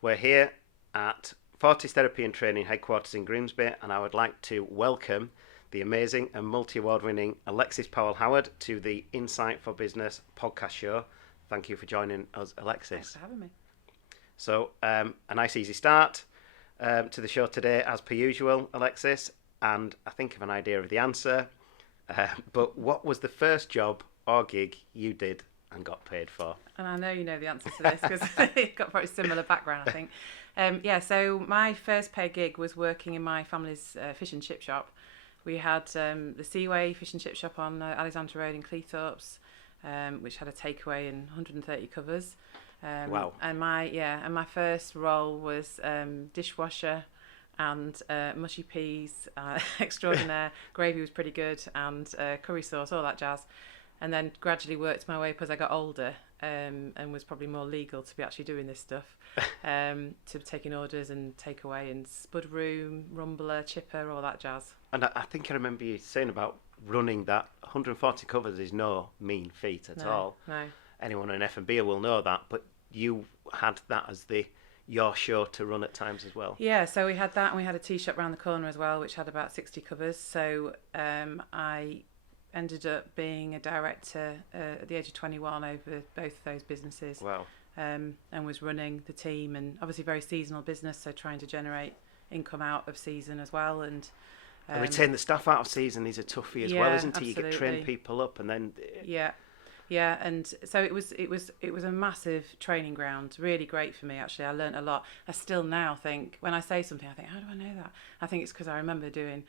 We're here at Fortis Therapy and Training headquarters in Grimsby, and I would like to welcome the amazing and multi-award winning Alexis Powell Howard to the Insight for Business podcast show. Thank you for joining us, Alexis. Thanks for having me. So, a nice easy start to the show today, as per usual, Alexis, and I think of an idea of the answer. But what was the first job or gig you did and got paid for? And I know you know the answer to this because you've got a very similar background, I think. So my first paid gig was working in my family's fish and chip shop. We had the Seaway fish and chip shop on Alexandra Road in Cleethorpes, which had a takeaway and 130 covers. Wow. And my first role was dishwasher and mushy peas extraordinaire. Gravy was pretty good, and curry sauce, all that jazz. And then gradually worked my way up as I got older, and was probably more legal to be actually doing this stuff, to taking orders and takeaway and spud room, rumbler, chipper, all that jazz. And I think I remember you saying about running that 140 covers is no mean feat at all. No. Anyone in F&B will know that, but you had that as your show to run at times as well. Yeah, so we had that, and we had a tea shop round the corner as well, which had about 60 covers. So I ended up being a director at the age of 21 over both of those businesses. Wow. And was running the team, and obviously very seasonal business, so trying to generate income out of season as well. And retain the staff out of season is a toughie as well, isn't it? You get train people up and then... Yeah, and so it was a massive training ground, really great for me actually. I learnt a lot. I still now think, when I say something, I think, how do I know that? I think it's because I remember doing,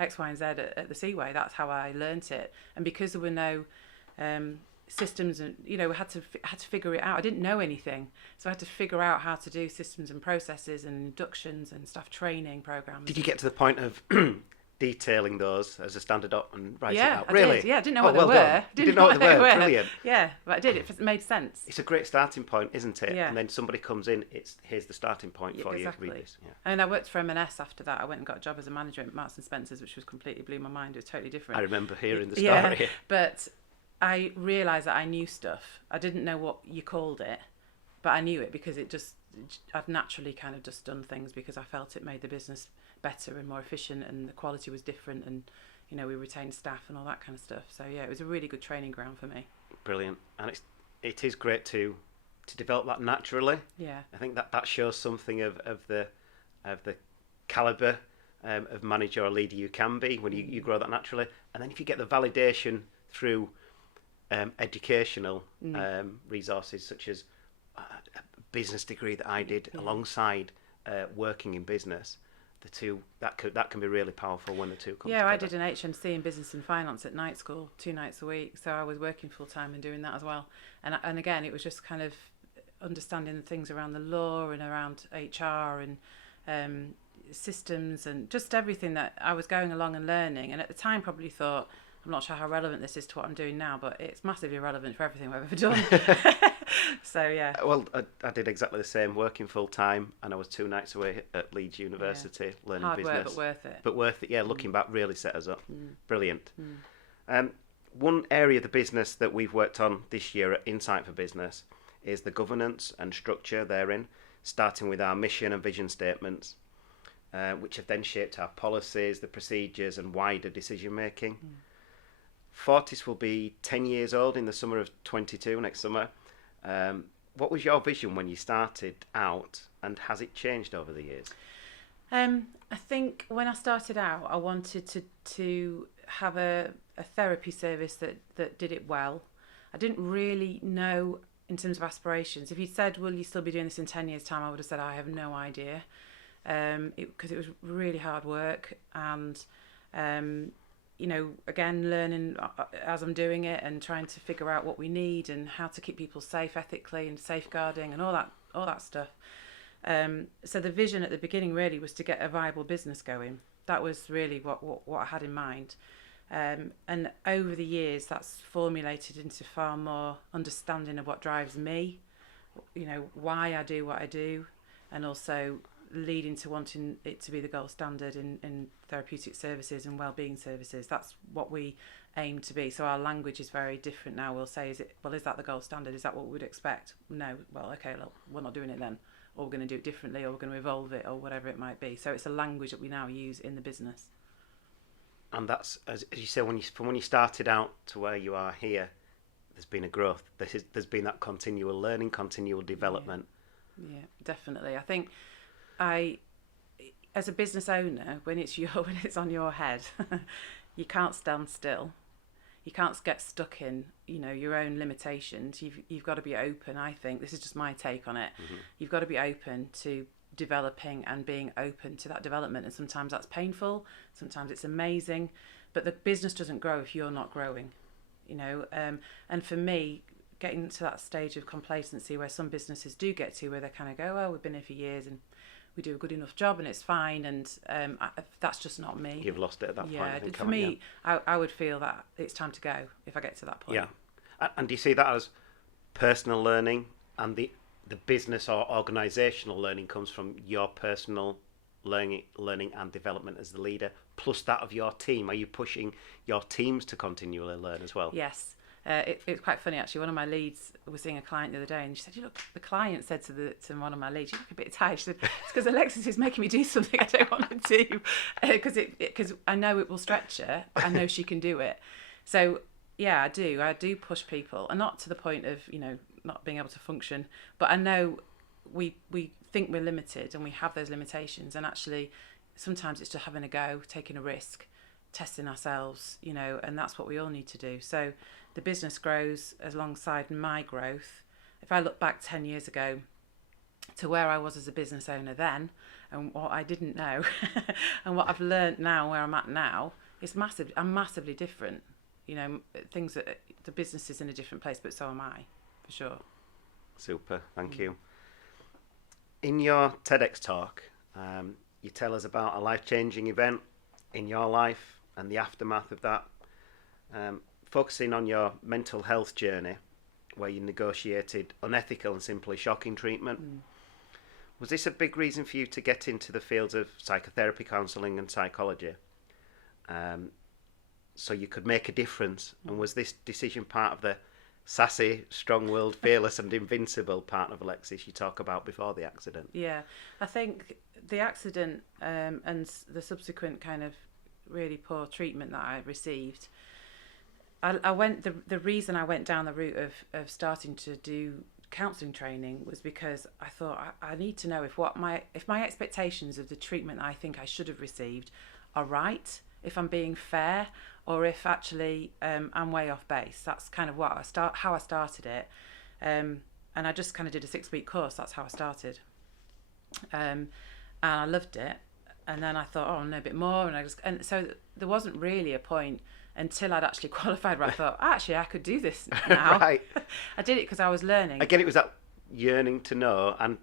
X, Y and Z at the Seaway. That's how I learnt it. And because there were no systems, and had to figure it out. I didn't know anything, so I had to figure out how to do systems and processes and inductions and staff training programs. Did you get to the point of detailing those as a standard up and write it out? I Really? did. Yeah, I didn't know what well they done. were. Didn't know what they were. Brilliant. Yeah, but I did. It made sense. It's a great starting point, isn't it? Yeah. And then somebody comes in, here's the starting point for exactly. you. Read this. Yeah. And I worked for M&S after that. I went and got a job as a manager at Marks and Spencer's, which was completely blew my mind. It was totally different. I remember hearing the story. Yeah, but I realised that I knew stuff. I didn't know what you called it, but I knew it because I'd naturally kind of just done things because I felt it made the business better and more efficient, and the quality was different, and we retained staff and all that kind of stuff. So yeah, it was a really good training ground for me. Brilliant. And it is great to develop that naturally. Yeah, I think that shows something of the calibre of manager or leader you can be when you grow that naturally. And then if you get the validation through educational resources, such as a business degree that I did alongside working in business, the two that can be really powerful when the two come together. I did an HNC in business and finance at night school 2 nights a week, so I was working full time and doing that as well. And again, it was just kind of understanding the things around the law and around HR and systems and just everything that I was going along and learning. And at the time, probably thought, I'm not sure how relevant this is to what I'm doing now, but it's massively relevant for everything I've ever done. So yeah. Well, I did exactly the same, working full time, and I was 2 nights away at Leeds University learning Hard business. work, but worth it. But worth it, yeah. Looking back, really set us up. Brilliant. One area of the business that we've worked on this year at Insight for Business is the governance and structure therein, starting with our mission and vision statements, which have then shaped our policies, the procedures, and wider decision making. Fortis will be 10 years old in the summer of 22, next summer. What was your vision when you started out, and has it changed over the years? I think when I started out, I wanted to have a therapy service that did it well. I didn't really know in terms of aspirations. If you'd said, will you still be doing this in 10 years' time, I would have said, I have no idea. Because it was really hard work, and again, learning as I'm doing it and trying to figure out what we need and how to keep people safe ethically and safeguarding and all that stuff. So the vision at the beginning really was to get a viable business going. That was really what I had in mind. And over the years, that's formulated into far more understanding of what drives me, why I do what I do, and also leading to wanting it to be the gold standard in therapeutic services and wellbeing services. That's what we aim to be. So our language is very different now. We'll say, is that the gold standard? Is that what we would expect? No. Well, okay, we're not doing it then. or we're going to do it differently, or we're going to evolve it, or whatever it might be. So it's a language that we now use in the business. And that's, as you say, from when you started out to where you are here, there's been a growth. There's been that continual learning, continual development. Yeah, definitely. I think as a business owner, when it's on your head, you can't stand still. You can't get stuck in, your own limitations. You've got to be open. I think this is just my take on it. Mm-hmm. You've got to be open to developing and being open to that development. And sometimes that's painful. Sometimes it's amazing. But the business doesn't grow if you're not growing. And for me, getting to that stage of complacency where some businesses do get to, where they kind of go, oh, we've been here for years and we do a good enough job and it's fine, and that's just not me. You've lost it at that point. Yeah, for me, I would feel that it's time to go if I get to that point. Yeah, and do you see that as personal learning, and the business or organisational learning comes from your personal learning and development as the leader, plus that of your team? Are you pushing your teams to continually learn as well? Yes. It's quite funny actually. One of my leads was seeing a client the other day, and she said, "You look." The client said to one of my leads, "You look a bit tired." She said, "It's because Alexis is making me do something I don't want to do, because I know it will stretch her. I know she can do it." So yeah, I do push people, and not to the point of not being able to function, but I know we think we're limited and we have those limitations, and actually sometimes it's just having a go, taking a risk, testing ourselves, and that's what we all need to do. So the business grows alongside my growth. If I look back 10 years ago to where I was as a business owner then, and what I didn't know, and what I've learned now, where I'm at now, it's massive. I'm massively different. Things that the business is in a different place, but so am I, for sure. Super, thank you. In your TEDx talk, you tell us about a life-changing event in your life and the aftermath of that, focusing on your mental health journey, where you negotiated unethical and simply shocking treatment. Was this a big reason for you to get into the fields of psychotherapy, counselling and psychology, so you could make a difference? And was this decision part of the sassy, strong-willed, fearless and invincible part of Alexis you talk about before the accident? Yeah, I think the accident and the subsequent kind of really poor treatment that I received, the reason I went down the route of starting to do counselling training was because I thought I need to know if my expectations of the treatment I think I should have received are right, if I'm being fair, or if actually I'm way off base. That's kind of how I started it, and I just kind of did a 6-week course. That's how I started, and I loved it. And then I thought, I know a bit more, and so there wasn't really a point until I'd actually qualified where I thought, actually, I could do this now. Right. I did it because I was learning. Again, it was that yearning to know, and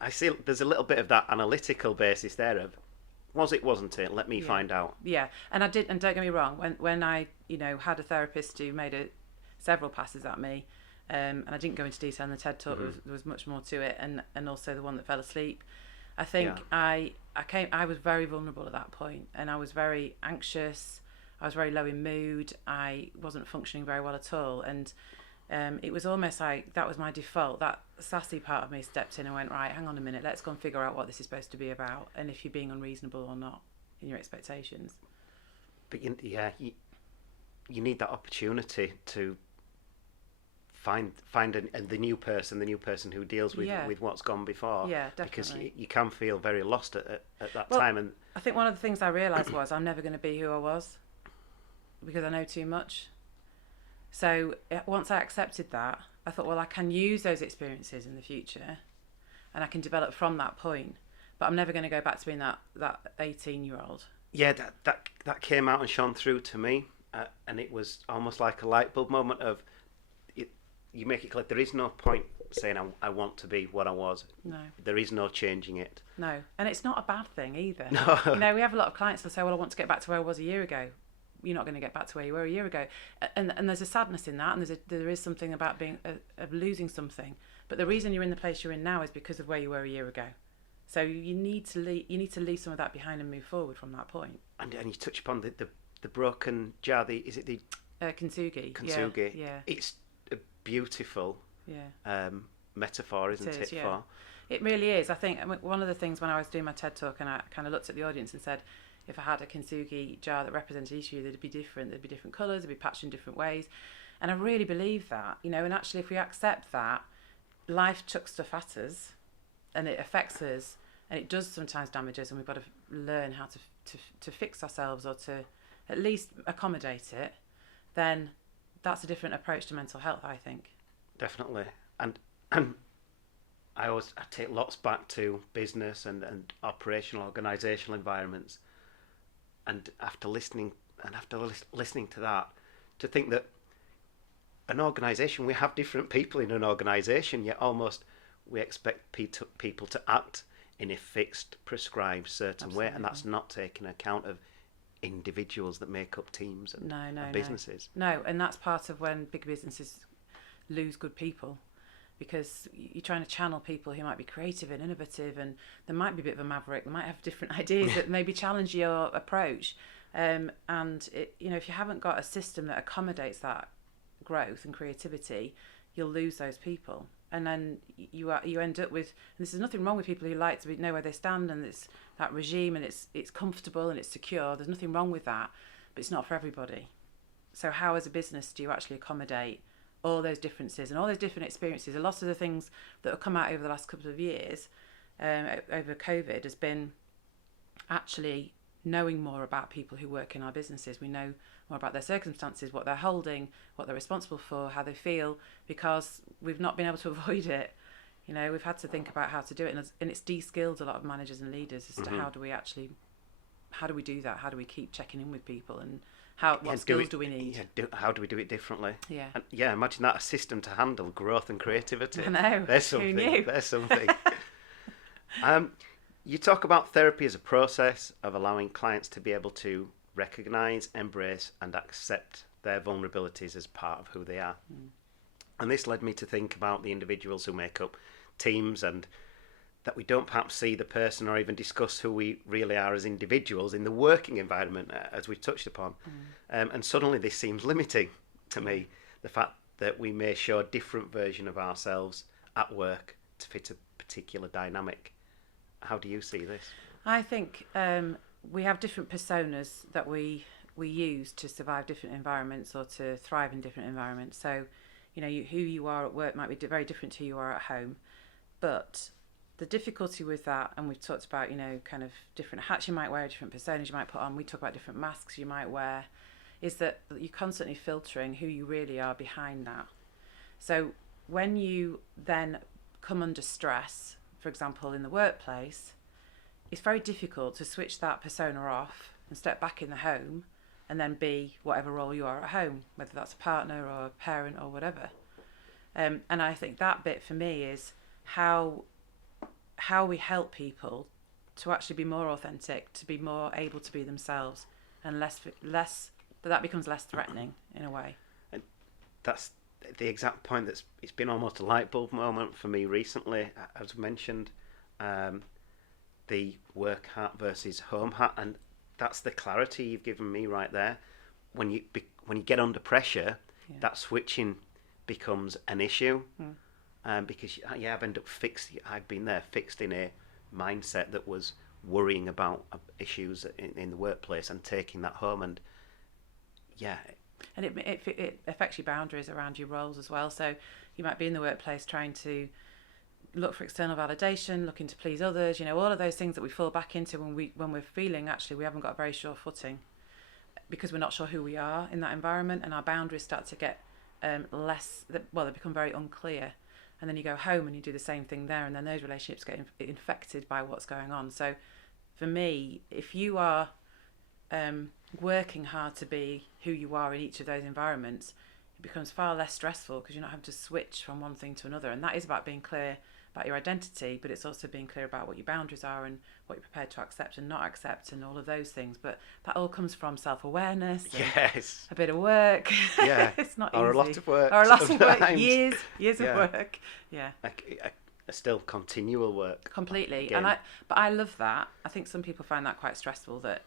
I see there's a little bit of that analytical basis there of, was it, wasn't it? Let me find out. Yeah, and I did, and don't get me wrong, when I, had a therapist who made several passes at me, and I didn't go into detail in the TED Talk, there was much more to it, and also the one that fell asleep. I think I was very vulnerable at that point, and I was very anxious. I was very low in mood. I wasn't functioning very well at all, and it was almost like that was my default. That sassy part of me stepped in and went, right, hang on a minute, let's go and figure out what this is supposed to be about, and if you're being unreasonable or not in your expectations. But you need that opportunity to find the new person who deals with what's gone before. Yeah, definitely. Because you can feel very lost at that time. And I think one of the things I realised was I'm never going to be who I was because I know too much. So once I accepted that, I thought, well, I can use those experiences in the future and I can develop from that point. But I'm never going to go back to being that 18-year-old. Yeah, that came out and shone through to me. And it was almost like a light bulb moment of, you make it clear there is no point saying I want to be what I was. No. There is no changing it. No. And it's not a bad thing either. No. We have a lot of clients that say, well, I want to get back to where I was a year ago. You're not going to get back to where you were a year ago. And there's a sadness in that, and there is something about being of losing something. But the reason you're in the place you're in now is because of where you were a year ago. So you need to leave some of that behind and move forward from that point. And you touch upon the broken jar. Is it the kintsugi? Kintsugi. Yeah. It's a beautiful metaphor, isn't it? Yeah. For It really is. I think one of the things when I was doing my TED talk and I kind of looked at the audience and said, if I had a kintsugi jar that represented each of you, they'd be different. There'd be different colours. They'd be patched in different ways. And I really believe that, you know, and actually if we accept that, life chucks stuff at us and it affects us and it does sometimes damage us, and we've got to learn how to fix ourselves or to at least accommodate it, then that's a different approach to mental health, I think. Definitely. And I take lots back to business and operational, organisational environments. And after listening to that, to think that an organisation, we have different people in an organisation, yet almost we expect people to act in a fixed, prescribed, certain way, and that's not taking account of individuals that make up teams and businesses. No, and that's part of when big businesses lose good people, because you're trying to channel people who might be creative and innovative, and they might be a bit of a maverick, they might have different ideas that maybe challenge your approach. And you know, if you haven't got a system that accommodates that growth and creativity, you'll lose those people. And then you end up with, and this is nothing wrong with people who like to know where they stand, and it's that regime, and it's comfortable and it's secure. There's nothing wrong with that, but it's not for everybody. So how as a business do you actually accommodate all those differences and all those different experiences? A lot of the things that have come out over the last couple of years, over COVID, has been actually knowing more about people who work in our businesses. We know more about their circumstances, what they're holding, what they're responsible for, how they feel, because we've not been able to avoid it. You know, we've had to think about how to do it, and it's de-skilled a lot of managers and leaders as to how do we do that? How do we keep checking in with people, and what skills do we need? How do we do it differently? Yeah. And imagine that, a system to handle growth and creativity. I know. There's something. Who knew? There's something. You talk about therapy as a process of allowing clients to be able to recognise, embrace and accept their vulnerabilities as part of who they are. And this led me to think about the individuals who make up teams, and that we don't perhaps see the person or even discuss who we really are as individuals in the working environment, as we've touched upon. And suddenly this seems limiting to me, the fact that we may show a different version of ourselves at work to fit a particular dynamic. How do you see this? I think we have different personas that we use to survive different environments or to thrive in different environments. So, you know, who you are at work might be very different to who you are at home. But the difficulty with that, and we've talked about, you know, kind of different hats you might wear, different personas you might put on, we talk about different masks you might wear, is that you're constantly filtering who you really are behind that. So when you then come under stress, for example, in the workplace, it's very difficult to switch that persona off and step back in the home and then be whatever role you are at home, whether that's a partner or a parent or whatever. And I think that bit for me is how we help people to actually be more authentic, to be more able to be themselves, and that becomes less threatening in a way. And that's the exact point it's been almost a light bulb moment for me recently, as mentioned, the work hat versus home hat, and that's the clarity you've given me right there. When you get under pressure, that switching becomes an issue, because I've been there fixed in a mindset that was worrying about issues in the workplace and taking that home, and and it affects your boundaries around your roles as well. So you might be in the workplace trying to look for external validation, looking to please others, you know, all of those things that we fall back into when we're feeling actually we haven't got a very sure footing, because we're not sure who we are in that environment, and our boundaries start to get they become very unclear. And then you go home and you do the same thing there, and then those relationships get infected by what's going on. So for me, if you are working hard to be who you are in each of those environments, it becomes far less stressful because you're not having to switch from one thing to another. And that is about being clear about your identity, but it's also being clear about what your boundaries are and what you're prepared to accept and not accept and all of those things. But that all comes from self-awareness and a bit of work. Yeah. It's not or easy. A lot of work. Or a lot of work. Sometimes. Years of work. Yeah. A still continual work. Completely. Again. But I love that. I think some people find that quite stressful, that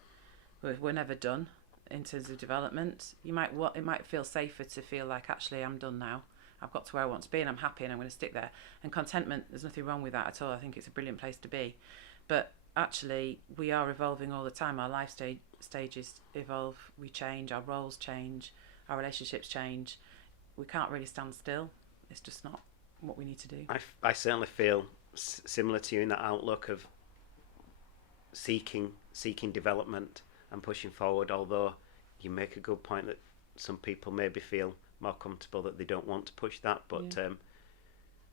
we're never done in terms of development. It might feel safer to feel like, actually I'm done now I've got to where I want to be and I'm happy and I'm going to stick there. And contentment, there's nothing wrong with that at all. I think it's a brilliant place to be. But actually, we are evolving all the time. Our life stages evolve, we change, our roles change, our relationships change. We can't really stand still. It's just not what we need to do. I certainly feel similar to you in that outlook of seeking development and pushing forward, although you make a good point that some people maybe feel more comfortable that they don't want to push that, but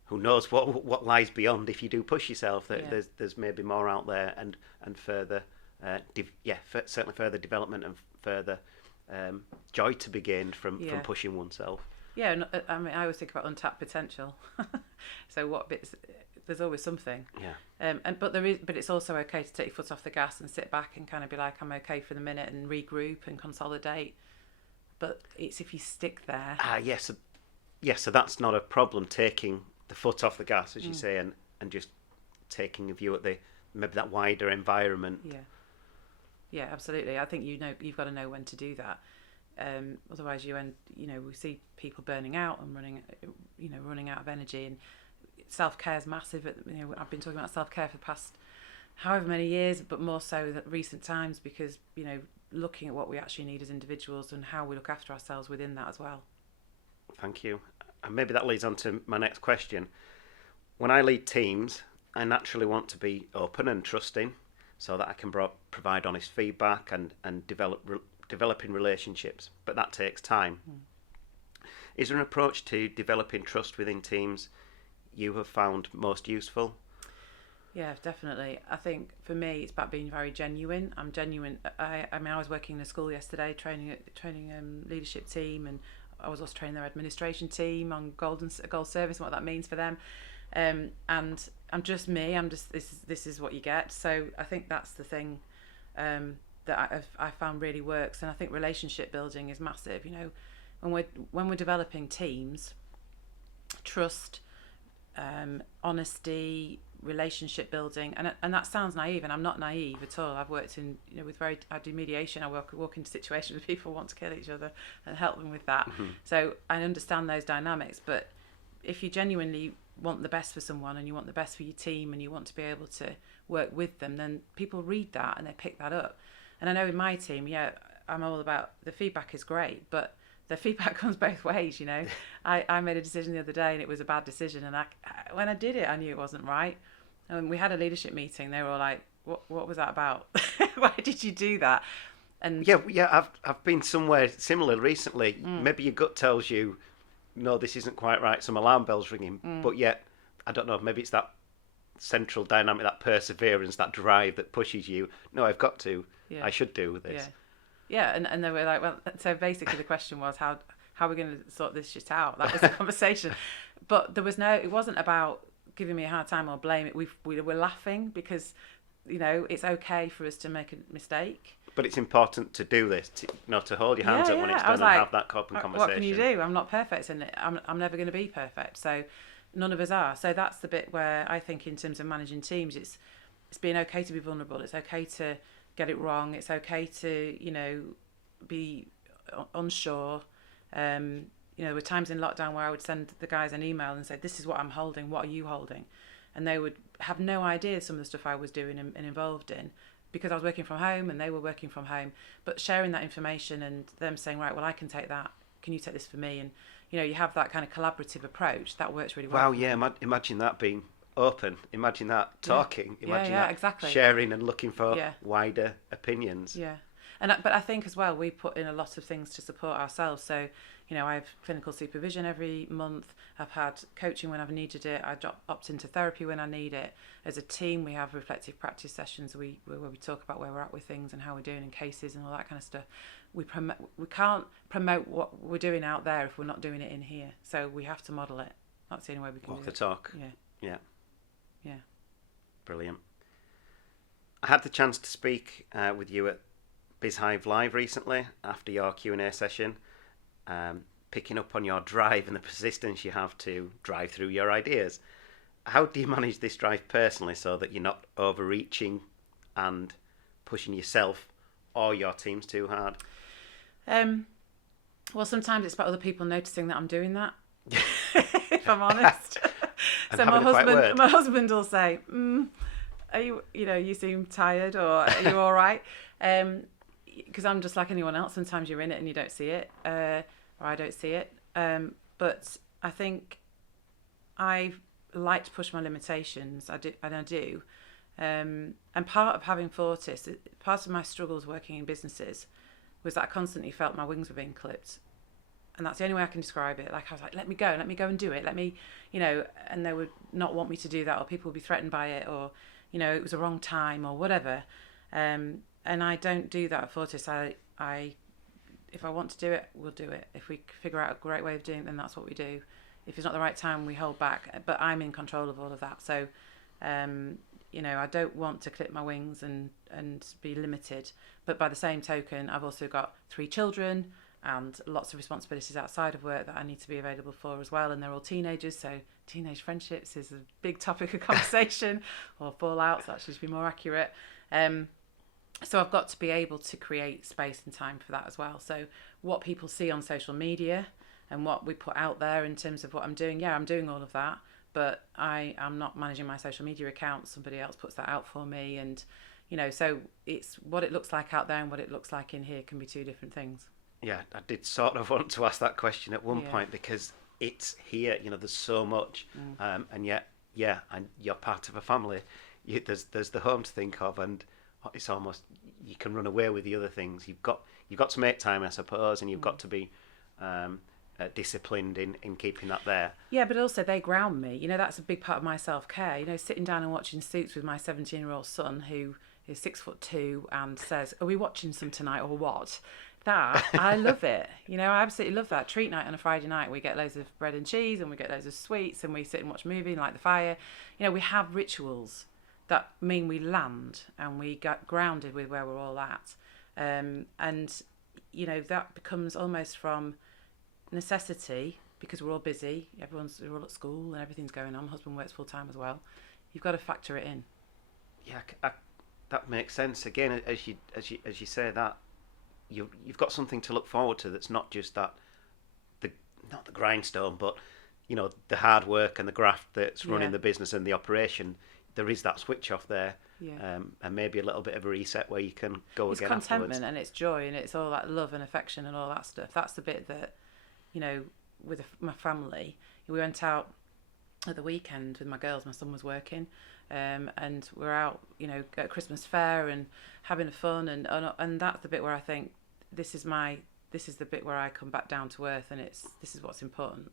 who knows what lies beyond if you do push yourself. There's maybe more out there, and further certainly further development and further joy to be gained from pushing oneself. Yeah, I mean, I always think about untapped potential. So what bits? There's always something. Yeah. But it's also okay to take your foot off the gas and sit back and kind of be like, I'm okay for the minute, and regroup and consolidate. But it's if you stick there. Yes. So that's not a problem, taking the foot off the gas, as you say, and just taking a view at maybe that wider environment. Yeah, absolutely. I think you've got to know when to do that. Otherwise, we see people burning out and running out of energy. And self-care is massive. I've been talking about self-care for the past however many years, but more so that recent times, because looking at what we actually need as individuals and how we look after ourselves within that as well. Thank you. And maybe that leads on to my next question. When I lead teams, I naturally want to be open and trusting so that I can provide honest feedback and developing relationships, but that takes time. Is there an approach to developing trust within teams you have found most useful? Yeah, definitely. I think for me, it's about being very genuine. I'm genuine. I was working in a school yesterday, training leadership team, and I was also training their administration team on gold service and what that means for them. And I'm just me. I'm just this is what you get. So I think that's the thing that I found really works. And I think relationship building is massive. When we're developing teams, trust, honesty, relationship building, and that sounds naive, and I'm not naive at all. I've worked in I do mediation. I walk into situations where people want to kill each other and help them with that. So I understand those dynamics. But if you genuinely want the best for someone and you want the best for your team and you want to be able to work with them, then people read that and they pick that up. And I know in my team, I'm all about the feedback is great, but the feedback comes both ways. I made a decision the other day and it was a bad decision, and when I did it, I knew it wasn't right. And we had a leadership meeting. They were all like, "What was that about? Why did you do that?" And I've been somewhere similar recently. Maybe your gut tells you, no, this isn't quite right. Some alarm bells ringing, but yet I don't know. Maybe it's that central dynamic, that perseverance, that drive that pushes you. No, I've got to. Yeah. I should do this. Yeah, and they were like, well, so basically the question was how are we going to sort this shit out? That was the conversation. But it wasn't about giving me a hard time or blame. We were laughing because, it's okay for us to make a mistake. But it's important to do this, to hold your hands up when it's done and have that open conversation. What can you do? I'm not perfect, and I'm never going to be perfect. So none of us are. So that's the bit where I think in terms of managing teams, it's being okay to be vulnerable. It's okay to get it wrong. It's okay to, be unsure. There were times in lockdown where I would send the guys an email and say, this is what I'm holding, what are you holding? And they would have no idea some of the stuff I was doing and involved in, because I was working from home and they were working from home. But sharing that information and them saying, right, well, I can take that. Can you take this for me? And, you have that kind of collaborative approach. That works really well. Wow, yeah. Imagine that being open. Imagine that talking. Imagine that exactly. Sharing and looking for wider opinions. Yeah. But I think as well, we put in a lot of things to support ourselves. So, I have clinical supervision every month. I've had coaching when I've needed it. I opt into therapy when I need it. As a team, we have reflective practice sessions where we talk about where we're at with things and how we're doing in cases and all that kind of stuff. We can't promote what we're doing out there if we're not doing it in here. So we have to model it. That's the only way we can walk do the it. talk. Yeah. Brilliant. I had the chance to speak with you at BizHive Live recently after your Q&A session, picking up on your drive and the persistence you have to drive through your ideas. How do you manage this drive personally so that you're not overreaching and pushing yourself or your teams too hard? Well, sometimes it's about other people noticing that I'm doing that. if I'm honest. And So having a quiet word. my husband will say, "Are you, you seem tired, or are you all right?" Because I'm just like anyone else. Sometimes you're in it and you don't see it, or I don't see it. But I think I like to push my limitations. I do. And part of having Fortis, part of my struggles working in businesses was that I constantly felt my wings were being clipped. And that's the only way I can describe it. Like, I was like, let me go and do it. Let me, and they would not want me to do that, or people would be threatened by it, or, it was a wrong time or whatever. And I don't do that at Fortis. If I want to do it, we'll do it. If we figure out a great way of doing it, then that's what we do. If it's not the right time, we hold back. But I'm in control of all of that. So, I don't want to clip my wings and be limited. But by the same token, I've also got 3 children and lots of responsibilities outside of work that I need to be available for as well. And they're all teenagers, so teenage friendships is a big topic of conversation, or fallouts, actually, to be more accurate. So I've got to be able to create space and time for that as well. So what people see on social media and what we put out there in terms of what I'm doing, I'm doing all of that, but I am not managing my social media account. Somebody else puts that out for me. And, so it's what it looks like out there and what it looks like in here can be 2 different things. Yeah, I did sort of want to ask that question at one point, because it's here, there's so much, and yet, and you're part of a family. There's the home to think of, and it's almost, you can run away with the other things. You've got to make time, I suppose, and you've got to be disciplined in keeping that there. Yeah, but also they ground me. That's a big part of my self-care. Sitting down and watching Suits with my 17-year-old son, who is 6'2" and says, "Are we watching some tonight or what?" That, I love it. I absolutely love that. Treat night on a Friday night, we get loads of bread and cheese and we get loads of sweets and we sit and watch a movie and light the fire. We have rituals that mean we land and we get grounded with where we're all at. And, that becomes almost from necessity, because we're all busy. We're all at school and everything's going on. My husband works full time as well. You've got to factor it in. Yeah, that makes sense. Again, as you say that, you've got something to look forward to that's not just not the grindstone, but the hard work and the graft that's running the business and the operation. There is that switch off there, and maybe a little bit of a reset where you can go again afterwards. It's contentment and it's joy and it's all that love and affection and all that stuff. That's the bit that, with my family, we went out at the weekend with my girls. My son was working, and we're out, at Christmas fair and having fun, and that's the bit where I think this is the bit where I come back down to earth, and this is what's important.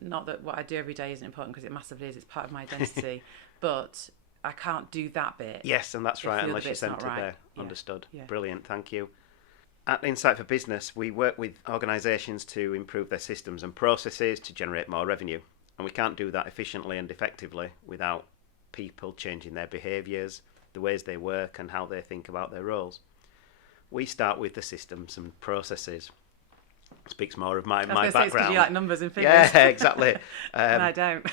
Not that what I do every day isn't important, because it massively is. It's part of my identity, but I can't do that bit. Yes, and that's right, unless you're centred there. Understood. Brilliant, thank you. At Insight for Business, we work with organisations to improve their systems and processes to generate more revenue. And we can't do that efficiently and effectively without people changing their behaviours, the ways they work and how they think about their roles. We start with the systems and processes. Speaks more of my background. It's 'cause you like numbers and figures. Yeah, exactly. And I don't.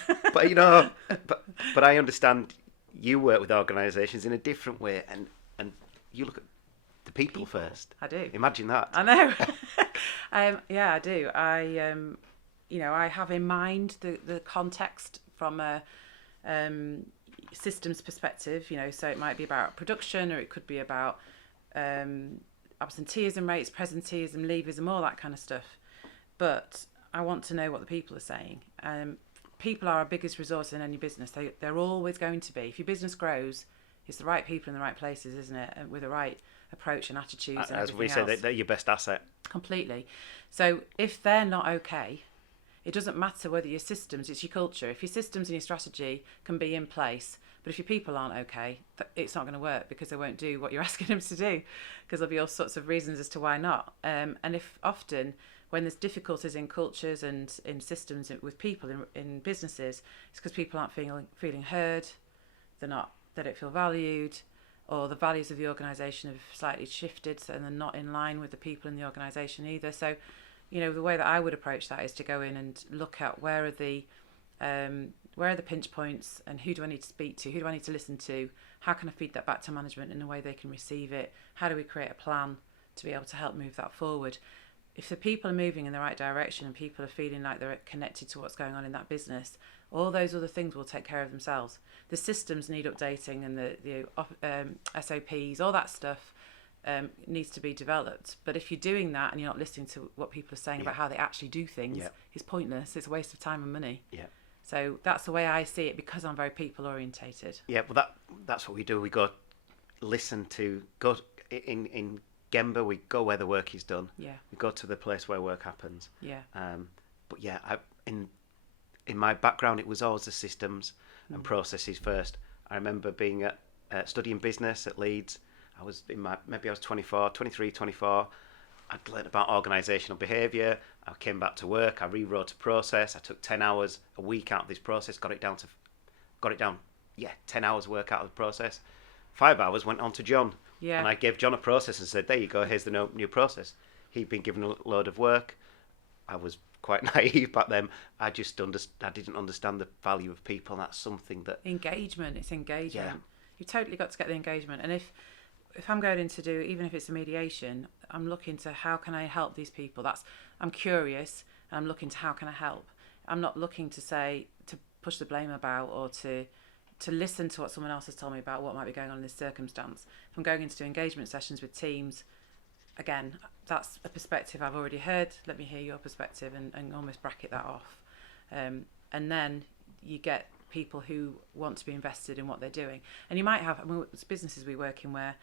but I understand you work with organisations in a different way, and you look at the people first. I do. Imagine that. I know. I do. I have in mind the context from a systems perspective. So it might be about production, or it could be about absenteeism rates, presenteeism, leaveism, all that kind of stuff. But I want to know what the people are saying. People are our biggest resource in any business. They're always going to be. If your business grows, it's the right people in the right places, isn't it? And with the right approach and attitudes and as we say, they're your best asset. Completely. So if they're not okay, it doesn't matter whether your systems, it's your culture. If your systems and your strategy can be in place, but if your people aren't okay, it's not going to work, because they won't do what you're asking them to do, because there'll be all sorts of reasons as to why not. And if often when there's difficulties in cultures and in systems with people in businesses, it's because people aren't feeling heard, they don't feel valued, or the values of the organisation have slightly shifted, and they're not in line with the people in the organisation either. So, the way that I would approach that is to go in and look at where are the pinch points, and who do I need to speak to, who do I need to listen to, how can I feed that back to management in a way they can receive it, how do we create a plan to be able to help move that forward. if the people are moving in the right direction and people are feeling like they're connected to what's going on in that business, all those other things will take care of themselves. The systems need updating, and the SOPs, all that stuff needs to be developed. But if you're doing that and you're not listening to what people are saying about how they actually do things, it's pointless. It's a waste of time and money. Yeah. So that's the way I see it, because I'm very people orientated. Yeah, well, that's what we do. We go in Gemba. We go where the work is done. Yeah. We go to the place where work happens. Yeah. But yeah, in my background, it was always the systems and processes first. I remember being studying business at Leeds. I was maybe I was 23, 24. I'd learned about organisational behaviour. I came back to work. I rewrote a process. I took 10 hours a week out of this process. Got it down. 10 hours work out of the process. 5 hours went on to John. Yeah. And I gave John a process and said, there you go, here's the new process. He'd been given a load of work. I was quite naive back then. I didn't understand the value of people. And that's something that... Engagement. It's engagement. Yeah. You've totally got to get the engagement. And if I'm going in to do, even if it's a mediation, I'm looking to how can I help these people? I'm curious, and I'm looking to how can I help? I'm not looking to push the blame about, or to listen to what someone else has told me about what might be going on in this circumstance. If I'm going into engagement sessions with teams, again, that's a perspective I've already heard. Let me hear your perspective, and almost bracket that off. And then you get people who want to be invested in what they're doing. And you might have, it's businesses we work in where,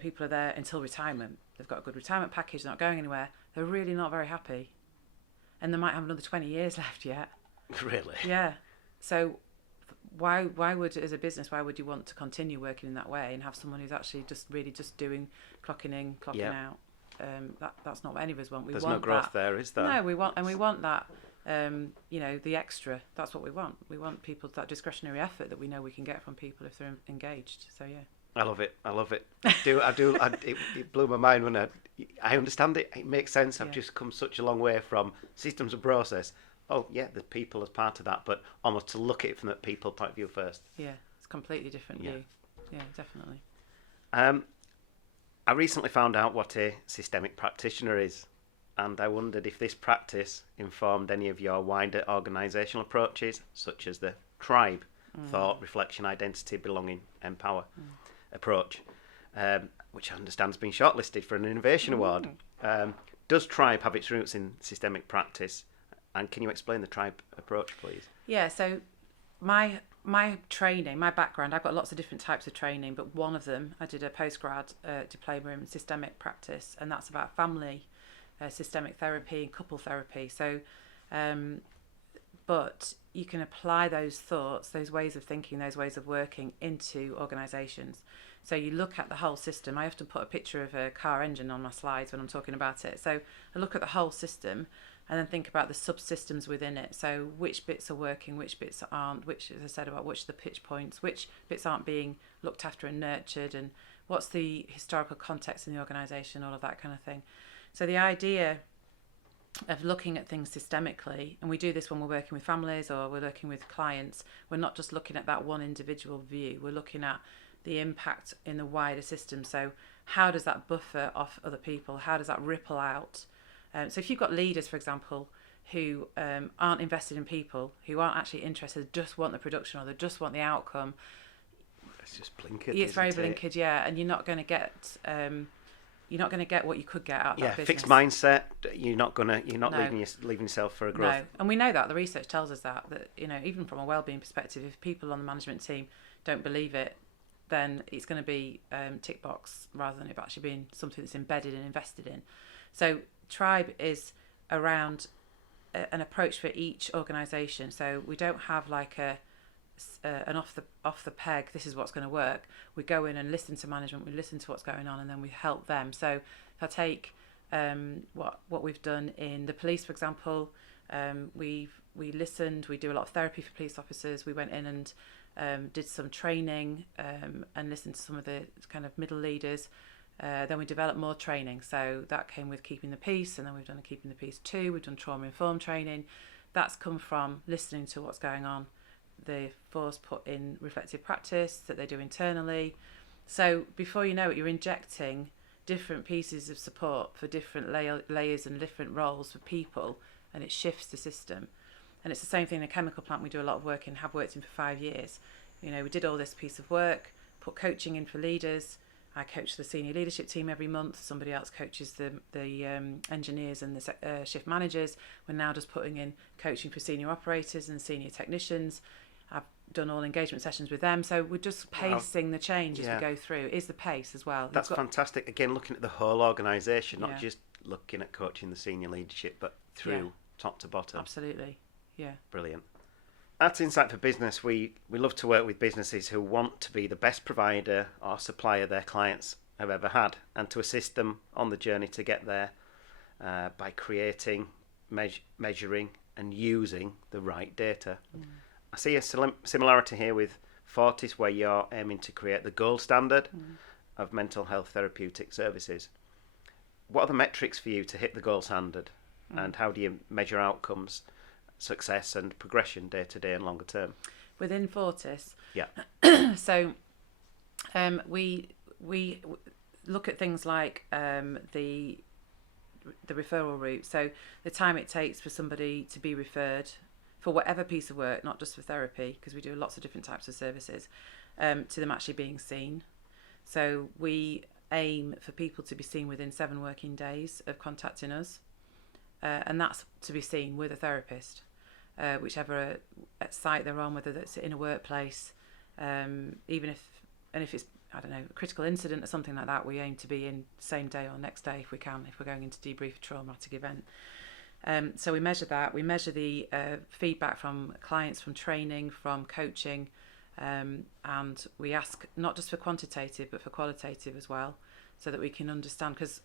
people are there until retirement. They've got a good retirement package, they're not going anywhere. They're really not very happy. And they might have another 20 years left yet. Really? Yeah. So why would, as a business, why would you want to continue working in that way and have someone who's actually just doing clocking in, clocking out? That's not what any of us want. There's no growth there, is there? No, we want that, the extra. That's what we want. We want people, that discretionary effort that we know we can get from people if they're engaged. So, yeah. I love it. It blew my mind when I understand it. It makes sense. I've just come such a long way from systems and process. Oh, yeah, the people as part of that, but almost to look at it from that people point of view first. Yeah, it's a completely different view. Yeah, definitely. I recently found out what a systemic practitioner is, and I wondered if this practice informed any of your wider organisational approaches, such as the tribe, thought, reflection, identity, belonging, empower approach, which I understand has been shortlisted for an innovation award. Does tribe have its roots in systemic practice? And can you explain the tribe approach, please? Yeah, so my training, my background, I've got lots of different types of training, but one of them, I did a postgrad diploma in systemic practice, and that's about family systemic therapy and couple therapy. So, but you can apply those thoughts, those ways of thinking, those ways of working into organisations. So you look at the whole system. I often put a picture of a car engine on my slides when I'm talking about it. So I look at the whole system and then think about the subsystems within it. So which bits are working, which bits aren't, which, as I said, about which are the pitch points, which bits aren't being looked after and nurtured, and what's the historical context in the organisation, all of that kind of thing. So the idea of looking at things systemically, and we do this when we're working with families or we're working with clients, we're not just looking at that one individual view, we're looking at the impact in the wider system. So how does that buffer off other people? How does that ripple out? So if you've got leaders, for example, who aren't invested in people, who aren't actually interested, just want the production or they just want the outcome, it's just blinkered. It's very blinkered, yeah, and you're not going to get what you could get out of that business. Fixed mindset. You're not leaving yourself for a growth. No, and we know that the research tells us that even from a wellbeing perspective, if people on the management team don't believe it, then it's going to be tick box rather than it actually being something that's embedded and invested in. So tribe is around an approach for each organisation. So we don't have like an off the peg, this is what's going to work. We go in and listen to management, we listen to what's going on, and then we help them. So if I take what we've done in the police, for example, we listened, we do a lot of therapy for police officers. We went in and did some training and listened to some of the kind of middle leaders. Then we developed more training. So that came with Keeping the Peace, and then we've done a Keeping the Peace 2. We've done trauma-informed training. That's come from listening to what's going on. The force put in reflective practice that they do internally. So before you know it, you're injecting different pieces of support for different layers and different roles for people, and it shifts the system. And it's the same thing in a chemical plant we do a lot of work in, have worked in for 5 years. You know, we did all this piece of work, put coaching in for leaders. I coach the senior leadership team every month. Somebody else coaches the engineers and the shift managers. We're now just putting in coaching for senior operators and senior technicians. I've done all engagement sessions with them. So we're just pacing the change as we go through. It is the pace as well. That's fantastic. Again, looking at the whole organisation, not just looking at coaching the senior leadership, but through top to bottom. Absolutely. Yeah. Brilliant. At Insight for Business, we love to work with businesses who want to be the best provider or supplier their clients have ever had, and to assist them on the journey to get there by creating, measuring and using the right data. I see a similarity here with Fortis, where you're aiming to create the gold standard of mental health therapeutic services. What are the metrics for you to hit the gold standard, and how do you measure outcomes, success and progression day to day and longer term within Fortis? So we look at things like the referral route, so the time it takes for somebody to be referred for whatever piece of work, not just for therapy, because we do lots of different types of services, to them actually being seen. So we aim for people to be seen within 7 working days of contacting us, and that's to be seen with a therapist, whichever site they're on, whether that's in a workplace, even if it's, I don't know, a critical incident or something like that, we aim to be in same day or next day if we can, if we're going into debrief a traumatic event. So we measure that. We measure the feedback from clients, from training, from coaching, and we ask not just for quantitative but for qualitative as well, so that we can understand, because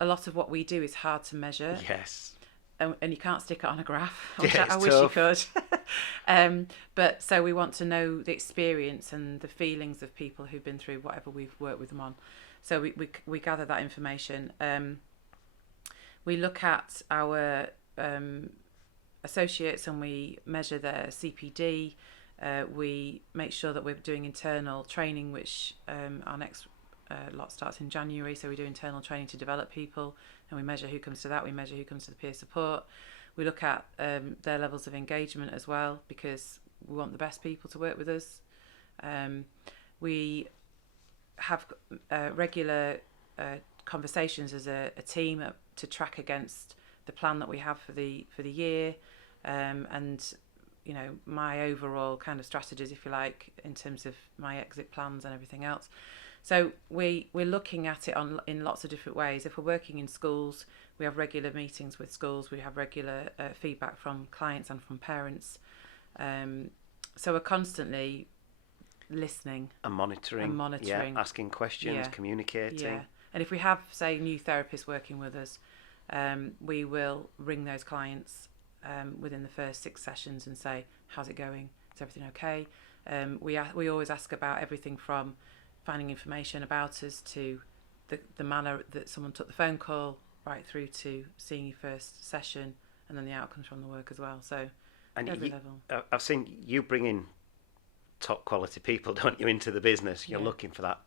a lot of what we do is hard to measure. Yes. And you can't stick it on a graph. I wish you could. But so we want to know the experience and the feelings of people who've been through whatever we've worked with them on. So we gather that information. We look at our associates and we measure their CPD. We make sure that we're doing internal training, which our next lot starts in January. So we do internal training to develop people, and we measure who comes to that. We measure who comes to the peer support. We look at their levels of engagement as well, because we want the best people to work with us. We have regular conversations as a team to track against the plan that we have for the year, and you know, my overall kind of strategies, if you like, in terms of my exit plans and everything else. So we're looking at it in lots of different ways. If we're working in schools, we have regular meetings with schools. We have regular feedback from clients and from parents. So we're constantly listening and monitoring, asking questions, communicating. Yeah. And if we have, say, new therapists working with us, we will ring those clients within the first 6 sessions and say, how's it going? Is everything okay? We always ask about everything from finding information about us to the manner that someone took the phone call, right through to seeing your first session, and then the outcomes from the work as well. So every level. I've seen you bring in top quality people, don't you, into the business? You're looking for that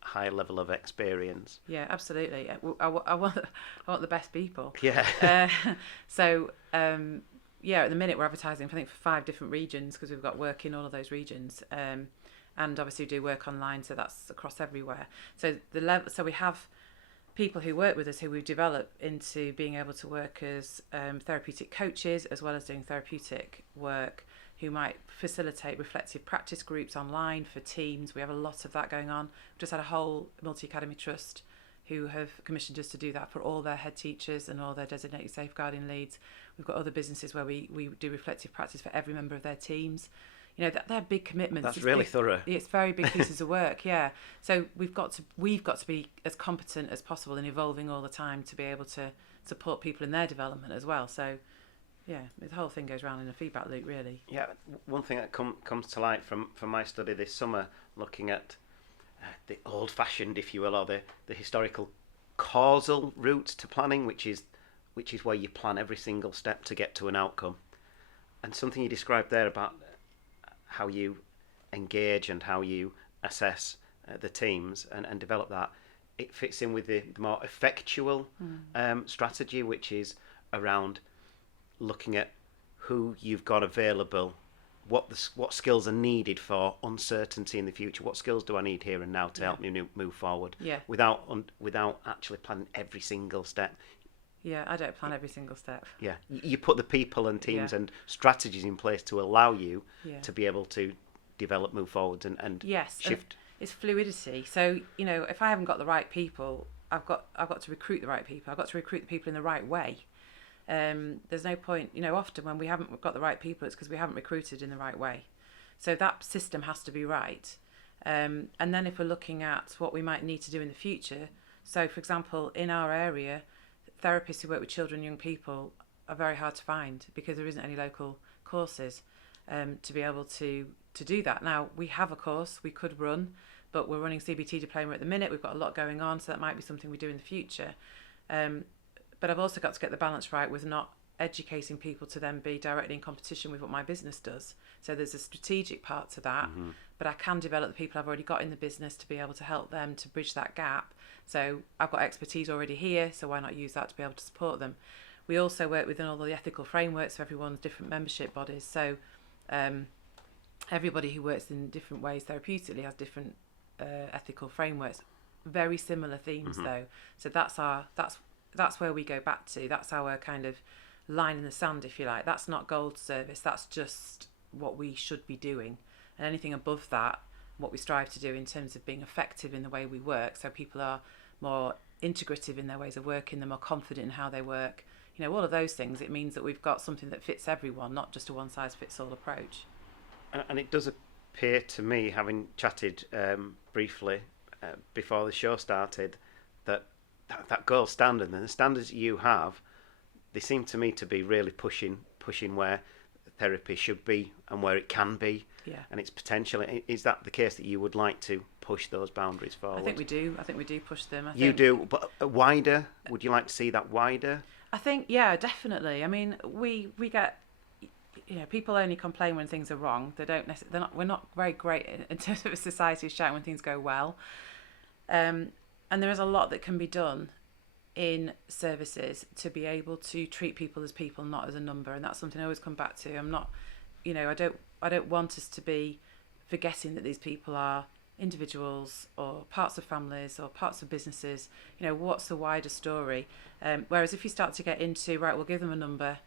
high level of experience. Yeah, absolutely. I want the best people. Yeah. So at the minute we're advertising, I think, for 5 different regions, because we've got work in all of those regions. And obviously we do work online, so that's across everywhere. So so we have people who work with us who we've developed into being able to work as therapeutic coaches, as well as doing therapeutic work, who might facilitate reflective practice groups online for teams. We have a lot of that going on. We've just had a whole multi-academy trust who have commissioned us to do that for all their head teachers and all their designated safeguarding leads. We've got other businesses where we do reflective practice for every member of their teams. You know, they're big commitments. That's really thorough. It's very big pieces of work, yeah. So we've got to be as competent as possible and evolving all the time to be able to support people in their development as well. So, yeah, the whole thing goes round in a feedback loop, really. Yeah, one thing that comes to light from my study this summer, looking at the old-fashioned, if you will, or the historical causal route to planning, which is where you plan every single step to get to an outcome. And something you described there about how you engage and how you assess the teams and develop that it fits in with the more effectual strategy, which is around looking at who you've got available, what skills are needed for uncertainty in the future. What skills do I need here and now to help me move forward? Yeah. Without actually planning every single step. Yeah, I don't plan every single step. Yeah, you put the people and teams and strategies in place to allow you to be able to develop, move forward, and shift. It's fluidity. So if I haven't got the right people, I've got to recruit the right people. I've got to recruit the people in the right way. There's no point. Often when we haven't got the right people, it's because we haven't recruited in the right way. So that system has to be right. And then if we're looking at what we might need to do in the future, so for example, in our area, therapists who work with children and young people are very hard to find because there isn't any local courses to be able to do that. Now, we have a course we could run, but we're running CBT diploma at the minute. We've got a lot going on, so that might be something we do in the future. But I've also got to get the balance right with not educating people to then be directly in competition with what my business does. So there's a strategic part to that, but I can develop the people I've already got in the business to be able to help them to bridge that gap. So I've got expertise already here, so why not use that to be able to support them? We also work within all the ethical frameworks for everyone's different membership bodies. So everybody who works in different ways therapeutically has different ethical frameworks. Very similar themes though. So that's where we go back to. That's our kind of line in the sand, if you like. That's not gold service. That's just what we should be doing. And anything above that, what we strive to do in terms of being effective in the way we work, so people are more integrative in their ways of working, they're more confident in how they work. All of those things, it means that we've got something that fits everyone, not just a one-size-fits-all approach. And it does appear to me, having chatted briefly before the show started, that gold standard and the standards you have, they seem to me to be really pushing where therapy should be and where it can be, and its potential. Is that the case, that you would like to push those boundaries forward? I think we do push them. You do, but wider? Would you like to see that wider? I think, yeah, definitely. I mean, we get, people only complain when things are wrong. We're not very great in terms of a society shouting when things go well. And there is a lot that can be done in services to be able to treat people as people, not as a number. And that's something I always come back to. I'm not, I don't want us to be forgetting that these people are individuals or parts of families or parts of businesses. What's the wider story? Whereas if you start to get into, right, we'll give them a number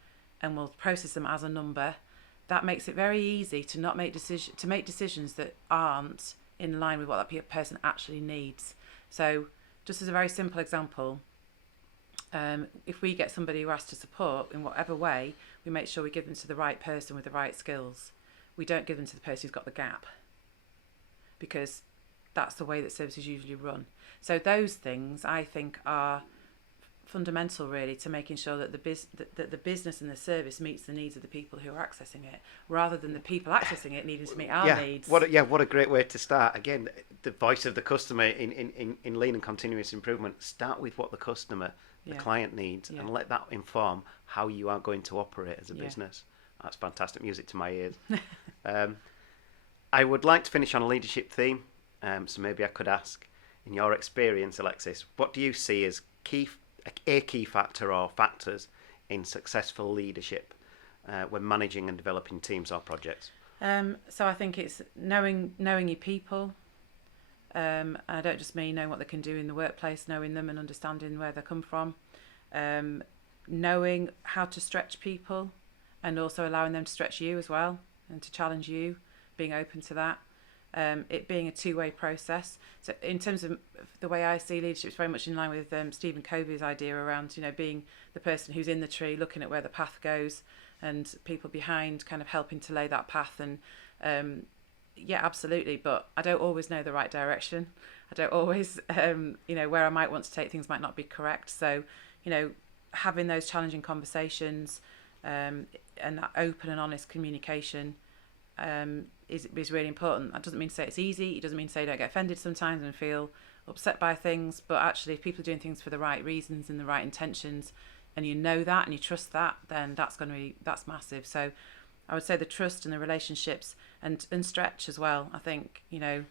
and we'll process them as a number, that makes it very easy to not make decisions that aren't in line with what that person actually needs. So just as a very simple example, if we get somebody who asks to support in whatever way, we make sure we give them to the right person with the right skills. We don't give them to the person who's got the gap, because that's the way that services usually run. So those things, I think, are fundamental really to making sure that the business and the service meets the needs of the people who are accessing it, rather than the people accessing it needing to meet our needs. What a great way to start. Again, the voice of the customer in lean and continuous improvement. Start with what the customer, the client needs, and let that inform how you are going to operate as a business. That's fantastic music to my ears. I would like to finish on a leadership theme, so maybe I could ask, in your experience, Alexis, what do you see as a key factor or factors in successful leadership when managing and developing teams or projects? So I think it's knowing your people. I don't just mean knowing what they can do in the workplace, knowing them and understanding where they come from. Knowing how to stretch people and also allowing them to stretch you as well and to challenge you, being open to that. It being a two-way process. So in terms of the way I see leadership, it's very much in line with Stephen Covey's idea around, being the person who's in the tree, looking at where the path goes, and people behind kind of helping to lay that path. And absolutely. But I don't always know the right direction. I don't always, where I might want to take things might not be correct. So, having those challenging conversations and that open and honest communication is really important. That doesn't mean to say it's easy. It doesn't mean to say you don't get offended sometimes and feel upset by things. But actually, if people are doing things for the right reasons and the right intentions, and you know that and you trust that, then that's massive. So I would say the trust and the relationships and stretch as well. I think, if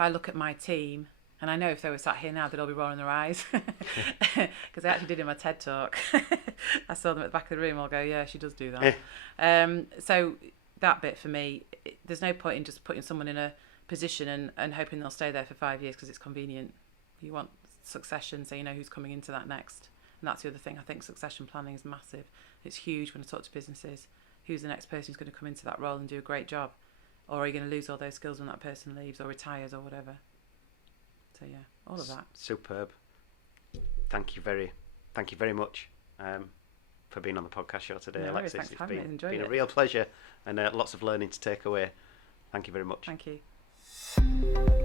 I look at my team And I know if they were sat here now, they'd all be rolling their eyes. Because I actually did in my TED talk. I saw them at the back of the room all go, yeah, she does do that. So that bit for me, there's no point in just putting someone in a position and hoping they'll stay there for 5 years because it's convenient. You want succession, so you know who's coming into that next. And that's the other thing. I think succession planning is massive. It's huge when I talk to businesses. Who's the next person who's going to come into that role and do a great job? Or are you going to lose all those skills when that person leaves or retires or whatever? So yeah, all of that. Superb. Thank you very much for being on the podcast show today, No worries, Alexis. thanks for having me. Enjoyed been it. a real pleasure and lots of learning to take away. Thank you very much. Thank you.